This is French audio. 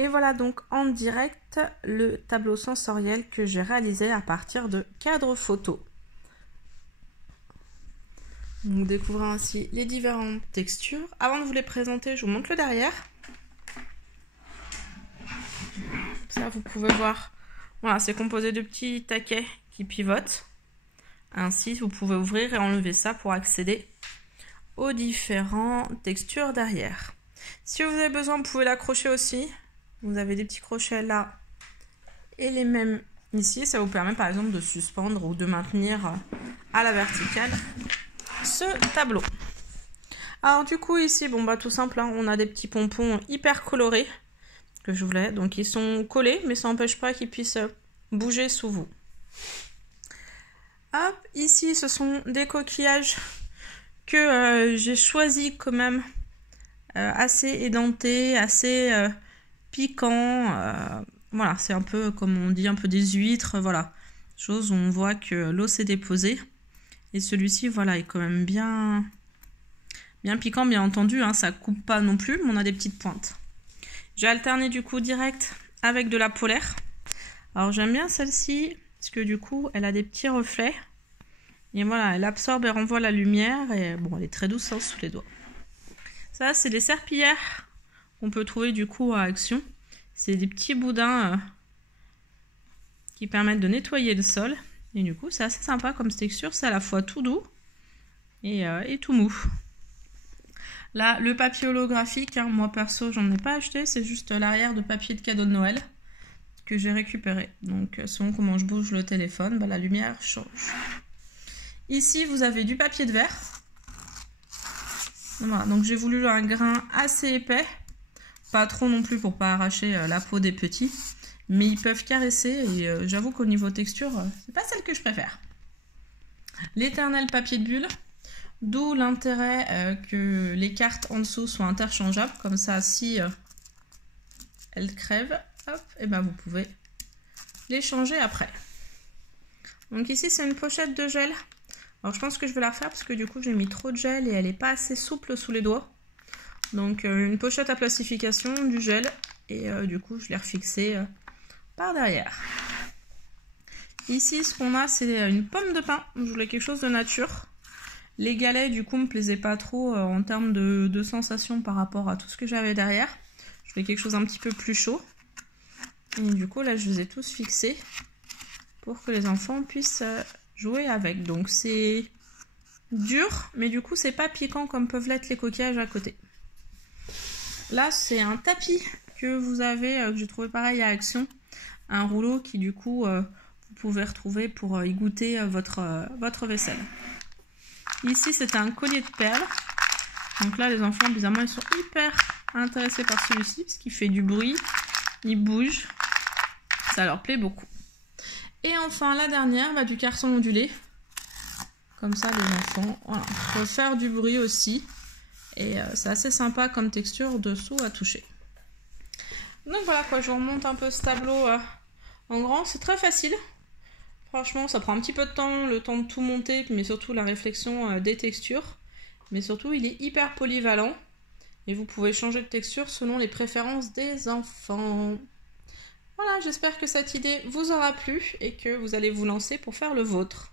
Et voilà donc en direct le tableau sensoriel que j'ai réalisé à partir de cadres photos. Donc découvrez ainsi les différentes textures. Avant de vous les présenter, je vous montre le derrière. Ça, vous pouvez voir, voilà, c'est composé de petits taquets qui pivotent. Ainsi, vous pouvez ouvrir et enlever ça pour accéder aux différentes textures derrière. Si vous avez besoin, vous pouvez l'accrocher aussi. Vous avez des petits crochets là et les mêmes ici. Ça vous permet par exemple de suspendre ou de maintenir à la verticale ce tableau. Alors du coup ici, bon bah tout simple, hein, on a des petits pompons hyper colorés que je voulais. Donc ils sont collés, mais ça n'empêche pas qu'ils puissent bouger sous vous. Hop, ici ce sont des coquillages que j'ai choisi quand même assez édentés, assez piquants. Voilà, c'est un peu comme on dit, un peu des huîtres, voilà. Chose où on voit que l'eau s'est déposée. Et celui-ci, voilà, est quand même bien piquant, bien entendu, hein, ça coupe pas non plus, mais on a des petites pointes. J'ai alterné du coup direct avec de la polaire. Alors j'aime bien celle-ci, parce que du coup, elle a des petits reflets. Et voilà, elle absorbe et renvoie la lumière. Et bon, elle est très douce hein, sous les doigts. Ça, c'est des serpillères qu'on peut trouver du coup à Action. C'est des petits boudins qui permettent de nettoyer le sol. Et du coup, c'est assez sympa comme texture. C'est à la fois tout doux et tout mou. Là, le papier holographique, hein, moi perso, j'en ai pas acheté. C'est juste l'arrière de papier de cadeau de Noël que j'ai récupéré. Donc, selon comment je bouge le téléphone, bah, la lumière change. Ici, vous avez du papier de verre. Voilà, donc j'ai voulu un grain assez épais. Pas trop non plus pour pas arracher la peau des petits. Mais ils peuvent caresser et j'avoue qu'au niveau texture, c'est pas celle que je préfère. L'éternel papier de bulle. D'où l'intérêt que les cartes en dessous soient interchangeables. Comme ça, si elles crèvent, hop, et ben vous pouvez les changer après. Donc ici, c'est une pochette de gel. Alors je pense que je vais la refaire parce que du coup j'ai mis trop de gel et elle n'est pas assez souple sous les doigts. Donc une pochette à plastification, du gel et du coup je l'ai refixée par derrière. Ici ce qu'on a c'est une pomme de pin, je voulais quelque chose de nature. Les galets du coup me plaisaient pas trop en termes de sensation par rapport à tout ce que j'avais derrière. Je voulais quelque chose un petit peu plus chaud. Et du coup là je les ai tous fixés pour que les enfants puissent jouer avec. Donc c'est dur, mais du coup c'est pas piquant comme peuvent l'être les coquillages à côté. Là c'est un tapis que vous avez, que j'ai trouvé pareil à Action. Un rouleau qui du coup vous pouvez retrouver pour y goûter votre vaisselle. Ici c'était un collier de perles. Donc là les enfants bizarrement ils sont hyper intéressés par celui-ci parce qu'il fait du bruit, il bouge, ça leur plaît beaucoup. Et enfin la dernière, bah, du carton ondulé. Comme ça les enfants voilà, peuvent faire du bruit aussi. Et c'est assez sympa comme texture dessous à toucher. Donc voilà quoi, je vous remonte un peu ce tableau en grand. C'est très facile. Franchement ça prend un petit peu de temps, le temps de tout monter, mais surtout la réflexion des textures. Mais surtout il est hyper polyvalent. Et vous pouvez changer de texture selon les préférences des enfants. Voilà, j'espère que cette idée vous aura plu et que vous allez vous lancer pour faire le vôtre.